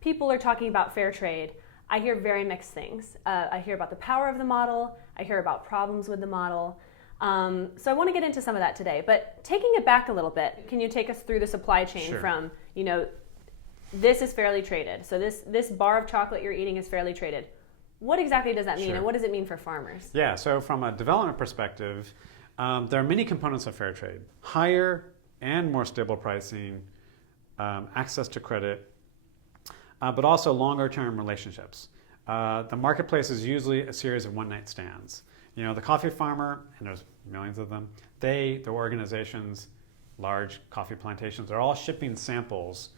people are talking about fair trade, I hear very mixed things. I hear about the power of the model. I hear about problems with the model. So I want to get into some of that today. But taking it back a little bit, can you take us through the supply chain from, this is fairly traded. So this bar of chocolate you're eating is fairly traded. What exactly does that mean, and what does it mean for farmers? Yeah, so from a development perspective, there are many components of fair trade. Higher and more stable pricing, access to credit, but also longer-term relationships. The marketplace is usually a series of one-night stands. The coffee farmer, and there's millions of them, their organizations, large coffee plantations, they're all shipping samples,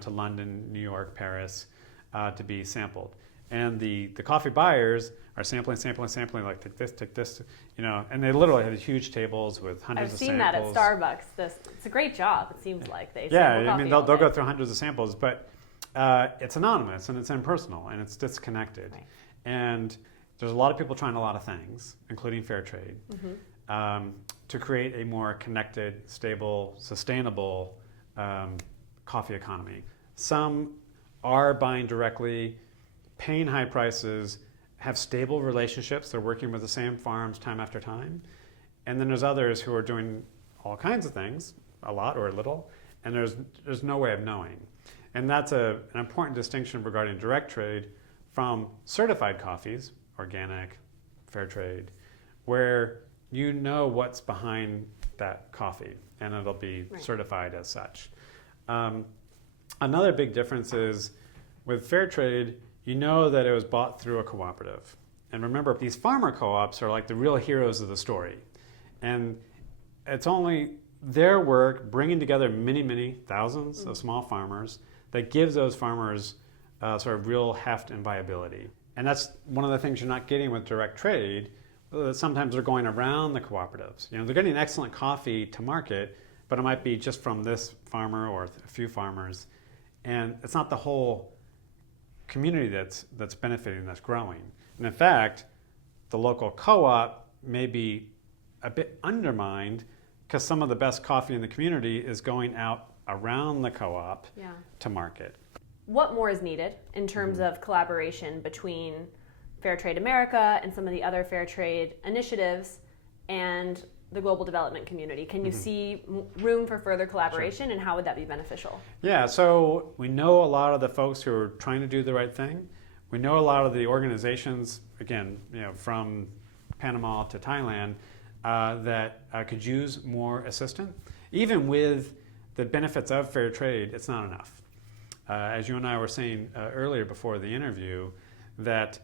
to London, New York, Paris, to be sampled. And the coffee buyers are sampling, like take this, and they literally have huge tables with hundreds of samples. I've seen that at Starbucks. It's a great job, it seems like. They sample coffee they'll go through hundreds of samples, but it's anonymous and it's impersonal and it's disconnected. Right. And there's a lot of people trying a lot of things, including fair trade, to create a more connected, stable, sustainable coffee economy. Some are buying directly, paying high prices, have stable relationships. They're working with the same farms time after time. And then there's others who are doing all kinds of things, a lot or a little, and there's no way of knowing. And that's an important distinction regarding direct trade from certified coffees, organic, fair trade, where you know what's behind that coffee and it'll be certified as such. Another big difference is with fair trade, you know that it was bought through a cooperative. And remember, these farmer co-ops are like the real heroes of the story. And it's only their work bringing together many, many thousands of small farmers that gives those farmers sort of real heft and viability. And that's one of the things you're not getting with direct trade. Sometimes they're going around the cooperatives. They're getting excellent coffee to market, but it might be just from this farmer or a few farmers. And it's not the whole community that's benefiting, that's growing. And in fact, the local co-op may be a bit undermined because some of the best coffee in the community is going out around the co-op to market. What more is needed in terms of collaboration between Fairtrade America and some of the other fair trade initiatives and the global development community? Can you see room for further collaboration, and how would that be beneficial? Yeah, so we know a lot of the folks who are trying to do the right thing. We know a lot of the organizations, again, from Panama to Thailand, that could use more assistance. Even with the benefits of fair trade, it's not enough. As you and I were saying earlier before the interview, that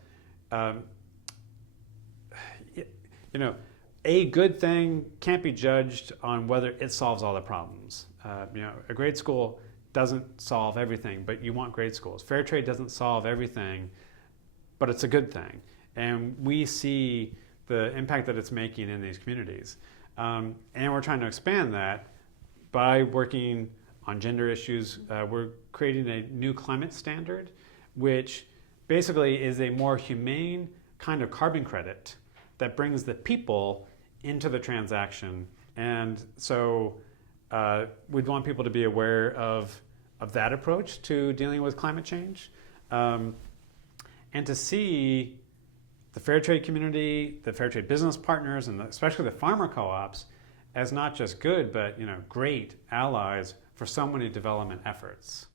a good thing can't be judged on whether it solves all the problems. A grade school doesn't solve everything, but you want grade schools. Fair trade doesn't solve everything, but it's a good thing. And we see the impact that it's making in these communities. And we're trying to expand that by working on gender issues. We're creating a new climate standard, which basically is a more humane kind of carbon credit that brings the people into the transaction. And so we'd want people to be aware of that approach to dealing with climate change, and to see the fair trade community, the fair trade business partners, and especially the farmer co-ops as not just good, but great allies for so many development efforts.